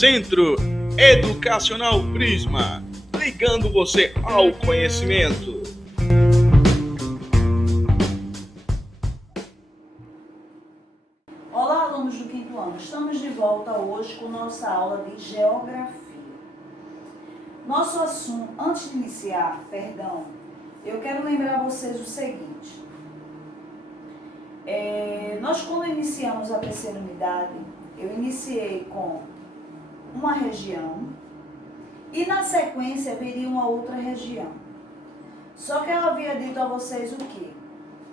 Centro Educacional Prisma, ligando você ao conhecimento. Olá, alunos do 5º ano. Estamos de volta hoje com nossa aula de Geografia. Nosso assunto, antes de iniciar, eu quero lembrar a vocês o seguinte. Nós, quando iniciamos a terceira unidade, eu iniciei com uma região e, na sequência, viria uma outra região. Só que eu havia dito a vocês o quê?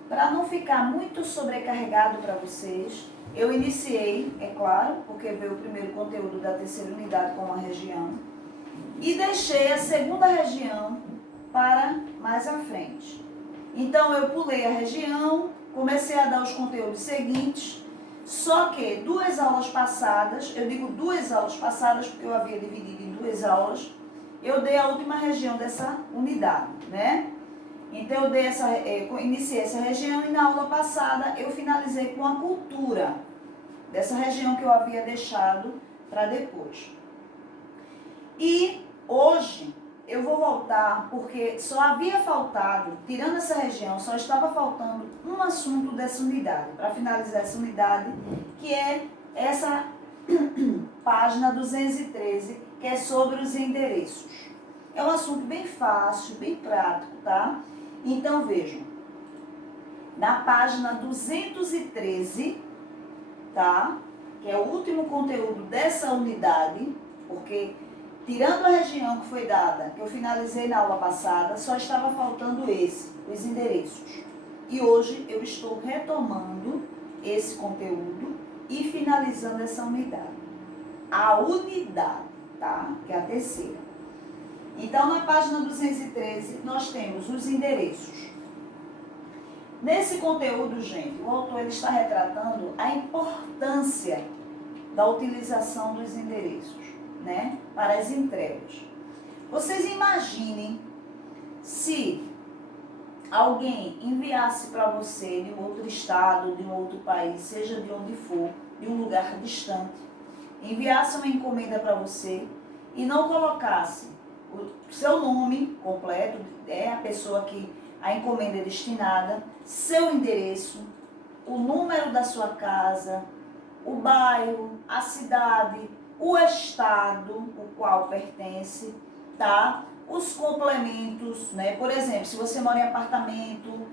Para não ficar muito sobrecarregado para vocês, eu iniciei, é claro, porque veio o primeiro conteúdo da terceira unidade com uma região, e deixei a segunda região para mais à frente. Então, eu pulei a região, comecei a dar os conteúdos seguintes, só que 2 aulas passadas, eu digo 2 aulas passadas porque eu havia dividido em 2 aulas, eu dei a última região dessa unidade, né? Então, eu iniciei essa região e na aula passada eu finalizei com a cultura dessa região que eu havia deixado para depois. E hoje eu vou voltar porque só havia faltado, tirando essa região, só estava faltando um assunto dessa unidade, para finalizar essa unidade, que é essa página 213, que é sobre os endereços. É um assunto bem fácil, bem prático, tá? Então, vejam, na página 213, tá? Que é o último conteúdo dessa unidade, porque tirando a região que foi dada, que eu finalizei na aula passada, só estava faltando os endereços. E hoje eu estou retomando esse conteúdo e finalizando essa unidade. A unidade, tá? Que é a terceira. Então, na página 213, nós temos os endereços. Nesse conteúdo, gente, o autor ele está retratando a importância da utilização dos endereços, né, para as entregas. Vocês imaginem se alguém enviasse para você de um outro estado, de um outro país, seja de onde for, de um lugar distante, enviasse uma encomenda para você e não colocasse o seu nome completo, a pessoa que a encomenda é destinada, seu endereço, o número da sua casa, o bairro, a cidade, o estado o qual pertence, tá? Os complementos, né? Por exemplo, se você mora em apartamento,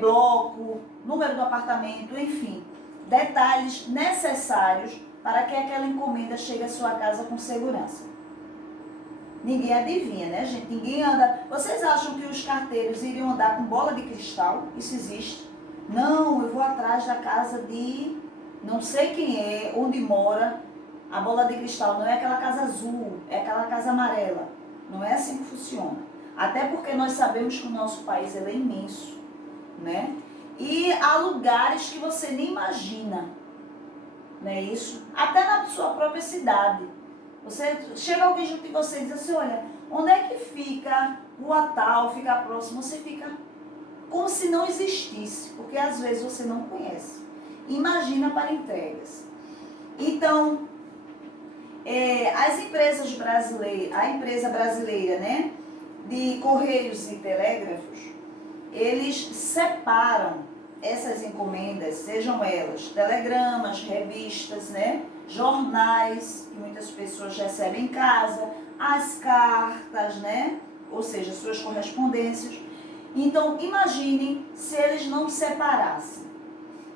bloco, número do apartamento, enfim, detalhes necessários para que aquela encomenda chegue à sua casa com segurança. Ninguém adivinha, né, gente? Ninguém anda... Vocês acham que os carteiros iriam andar com bola de cristal? Isso existe? Não, eu vou atrás da casa de... não sei quem é, onde mora. A bola de cristal não é aquela casa azul, é aquela casa amarela. Não é assim que funciona. Até porque nós sabemos que o nosso país é imenso, né? E há lugares que você nem imagina, não é isso? Até na sua própria cidade. Você chega alguém junto de você e diz assim, olha, onde é que fica Rua Tal, fica próximo? Você fica como se não existisse, porque às vezes você não conhece. Imagina para entregas. Então, as empresas brasileiras, a empresa brasileira, né, de Correios e Telégrafos, eles separam essas encomendas, sejam elas telegramas, revistas, né, jornais, que muitas pessoas recebem em casa, as cartas, né, ou seja, suas correspondências. Então, imaginem se eles não separassem.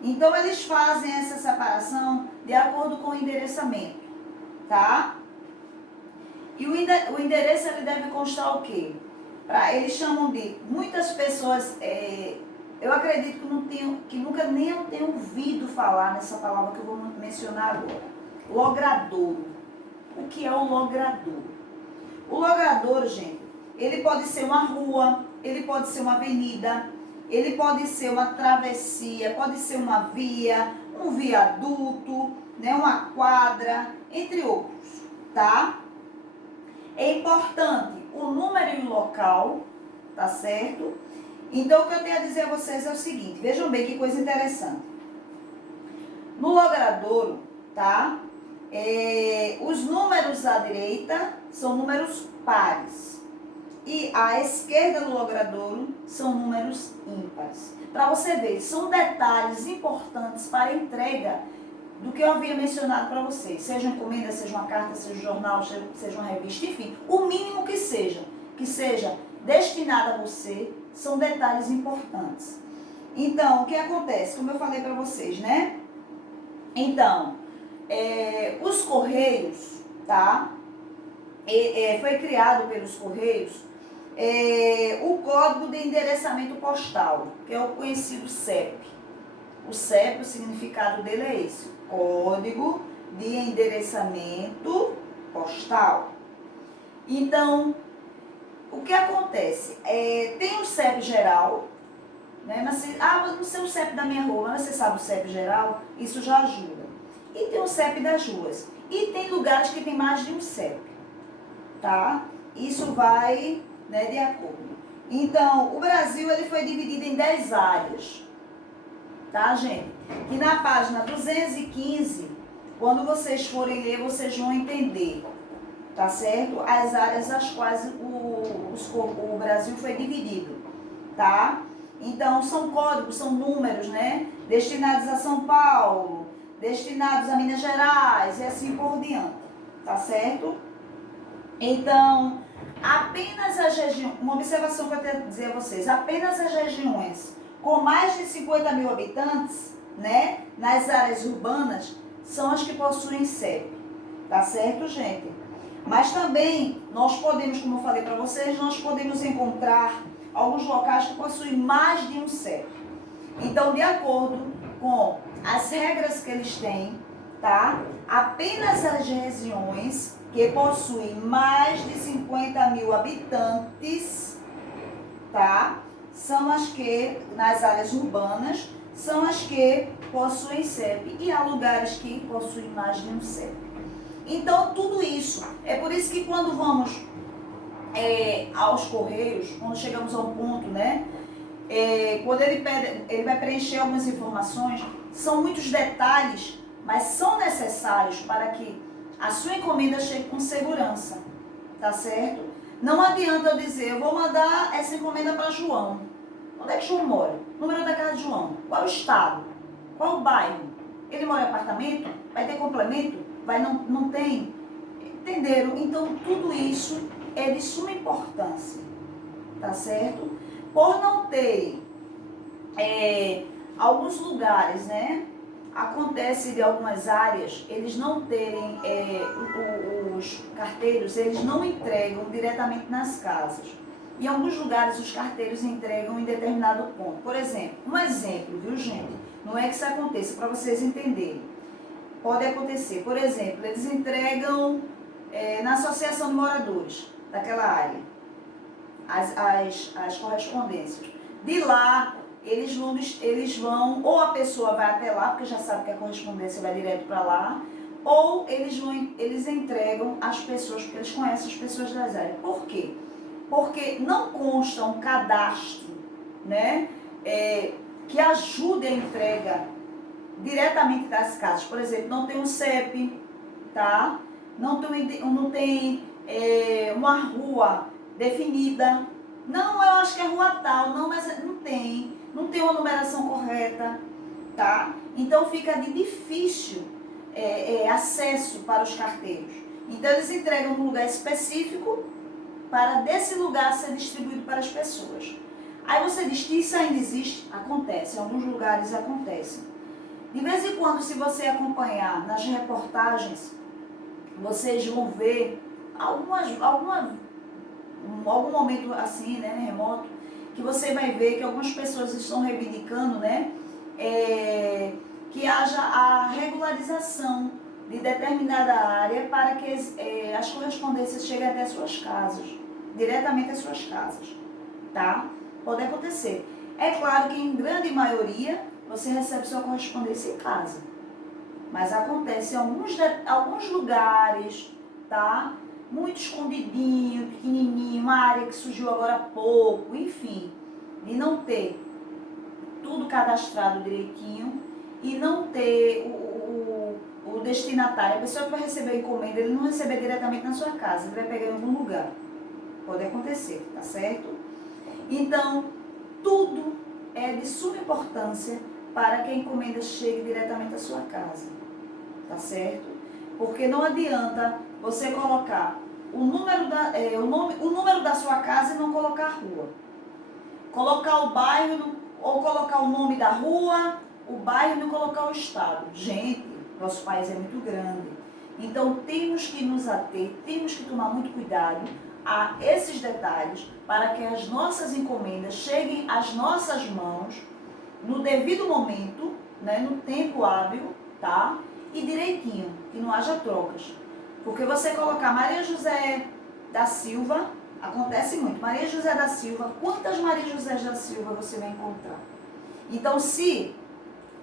Então, eles fazem essa separação de acordo com o endereçamento, tá? E o endereço ele deve constar o quê? Eles chamam de... Muitas pessoas... eu acredito que nunca nem tenham ouvido falar nessa palavra que eu vou mencionar agora. Logradouro. O que é o logradouro? O logradouro, gente, ele pode ser uma rua, ele pode ser uma avenida, ele pode ser uma travessia, pode ser uma via, um viaduto, né, uma quadra, entre outros, tá? É importante o número e o local, tá certo? Então, o que eu tenho a dizer a vocês é o seguinte, vejam bem que coisa interessante. No logradouro, tá? Os números à direita são números pares. E à esquerda do logradouro são números ímpares. Para você ver, são detalhes importantes para a entrega do que eu havia mencionado para vocês. Seja uma encomenda, seja uma carta, seja um jornal, seja uma revista, enfim. O mínimo que seja destinado a você, são detalhes importantes. Então, o que acontece? Como eu falei para vocês, né? Então, os Correios, tá? Foi criado pelos Correios o Código de Endereçamento Postal, que é o conhecido CEP. O CEP, o significado dele é esse, Código de Endereçamento Postal. Então, o que acontece? Tem o CEP geral, né? Mas eu não sei o CEP da minha rua, mas você sabe o CEP geral, isso já ajuda. E tem o CEP das ruas. E tem lugares que tem mais de um CEP, tá? Isso vai, né, de acordo. Então, o Brasil ele foi dividido em 10 áreas, tá, gente? E na página 215, quando vocês forem ler, vocês vão entender, tá certo? As áreas às quais o Brasil foi dividido, tá? Então, são códigos, são números, né? Destinados a São Paulo, destinados a Minas Gerais e assim por diante, tá certo? Então, apenas as regiões, uma observação que eu quero dizer a vocês, apenas as regiões com mais de 50 mil habitantes, né, nas áreas urbanas, são as que possuem CEP, tá certo, gente? Mas também, nós podemos, como eu falei para vocês, nós podemos encontrar alguns locais que possuem mais de um CEP. Então, de acordo com as regras que eles têm, tá? Apenas as regiões que possuem mais de 50 mil habitantes, tá? São as que, nas áreas urbanas, são as que possuem CEP. E há lugares que possuem mais de um CEP. Então, tudo isso. É por isso que quando vamos aos Correios, quando chegamos a um ponto, né? Quando ele vai preencher algumas informações, são muitos detalhes, mas são necessários para que a sua encomenda chegue com segurança, tá certo? Não adianta eu dizer, eu vou mandar essa encomenda para João. Onde é que João mora? Número da casa de João. Qual é o estado? Qual é o bairro? Ele mora em apartamento? Vai ter complemento? Não tem? Entenderam? Então, tudo isso é de suma importância, tá certo? Por não terem alguns lugares, né? Acontece de algumas áreas, eles não terem, os carteiros, eles não entregam diretamente nas casas. Em alguns lugares, os carteiros entregam em determinado ponto. Por exemplo, um exemplo, viu, gente? Não é que isso aconteça, para vocês entenderem. Pode acontecer. Por exemplo, eles entregam na associação de moradores daquela área as correspondências. De lá, eles vão, ou a pessoa vai até lá, porque já sabe que a correspondência vai direto para lá, ou eles entregam às pessoas, porque eles conhecem as pessoas das áreas. Por quê? Porque não consta um cadastro, né, que ajude a entrega diretamente das casas. Por exemplo, não tem um CEP, tá? Não tem uma rua definida. Não, eu acho que é rua tal, não, mas não tem uma numeração correta, tá? Então fica de difícil acesso para os carteiros. Então eles entregam num lugar específico para desse lugar ser distribuído para as pessoas. Aí você diz que isso ainda existe? Acontece, em alguns lugares acontece. De vez em quando, se você acompanhar nas reportagens, vocês vão ver algum momento assim, né, remoto, que você vai ver que algumas pessoas estão reivindicando, né, que haja a regularização de determinada área para que as correspondências cheguem até suas casas, diretamente às suas casas, tá? Pode acontecer. É claro que em grande maioria você recebe sua correspondência em casa, mas acontece em alguns lugares, tá? Muito escondidinho, pequenininho, uma área que surgiu agora há pouco, enfim, de não ter tudo cadastrado direitinho e não ter destinatário, a pessoa que vai receber a encomenda, ele não receber diretamente na sua casa, ele vai pegar em algum lugar. Pode acontecer, tá certo? Então, tudo é de suma importância para que a encomenda chegue diretamente à sua casa, tá certo? Porque não adianta você colocar o número da sua casa e não colocar a rua. Colocar o bairro ou colocar o nome da rua, o bairro e não colocar o estado. Gente, nosso país é muito grande. Então temos que nos ater, temos que tomar muito cuidado a esses detalhes para que as nossas encomendas cheguem às nossas mãos no devido momento, né, no tempo hábil, tá? E direitinho, que não haja trocas. Porque você colocar Maria José da Silva, acontece muito. Maria José da Silva, quantas Maria José da Silva você vai encontrar? Então, se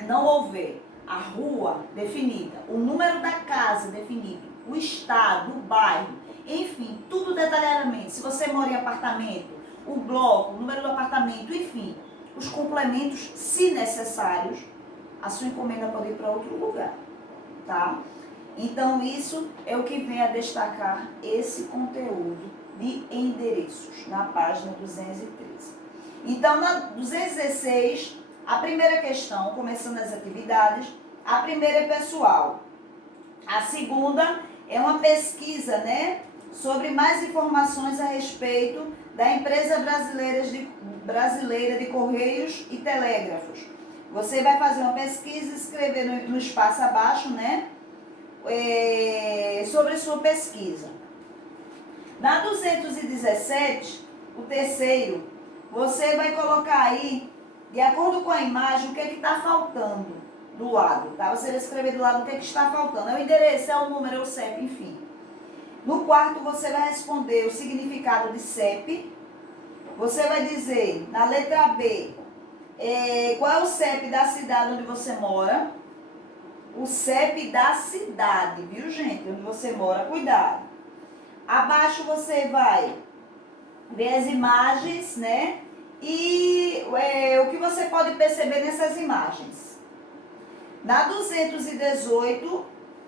não houver a rua definida, o número da casa definido, o estado, o bairro, enfim, tudo detalhadamente. Se você mora em apartamento, o bloco, o número do apartamento, enfim, os complementos, se necessários, a sua encomenda pode ir para outro lugar, tá? Então, isso é o que vem a destacar esse conteúdo de endereços, na página 213. Então, na 216, a primeira questão, começando as atividades, a primeira é pessoal. A segunda é uma pesquisa, né, sobre mais informações a respeito da empresa brasileira de Correios e Telégrafos. Você vai fazer uma pesquisa, escrever no espaço abaixo, né, sobre sua pesquisa. Na 217, o terceiro, você vai colocar aí, de acordo com a imagem, o que é que está faltando do lado, tá? Você vai escrever do lado o que é que está faltando. É o endereço, é o número, é o CEP, enfim. No quarto, você vai responder o significado de CEP. Você vai dizer, na letra B, qual é o CEP da cidade onde você mora. O CEP da cidade, viu, gente? Onde você mora, cuidado. Abaixo você vai ver as imagens, né? E o que você pode perceber nessas imagens. Na 218,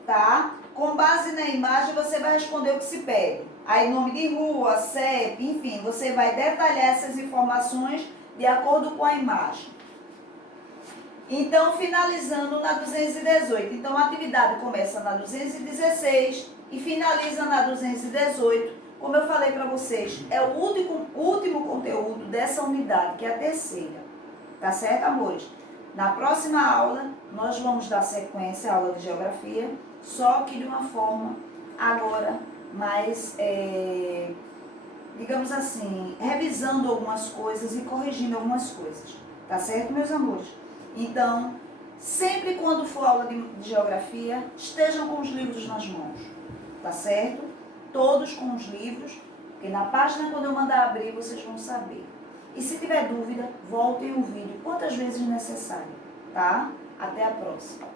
tá? Com base na imagem, você vai responder o que se pede. Aí, nome de rua, CEP, enfim, você vai detalhar essas informações de acordo com a imagem. Então, finalizando na 218. Então, a atividade começa na 216 e finaliza na 218. Como eu falei para vocês, é o último conteúdo dessa unidade, que é a terceira. Tá certo, amores? Na próxima aula, nós vamos dar sequência à aula de geografia, só que de uma forma agora mais, digamos assim, revisando algumas coisas e corrigindo algumas coisas. Tá certo, meus amores? Então, sempre quando for aula de geografia, estejam com os livros nas mãos, tá certo? Todos com os livros, porque na página, quando eu mandar abrir, vocês vão saber. E se tiver dúvida, voltem o vídeo quantas vezes necessário, tá? Até a próxima.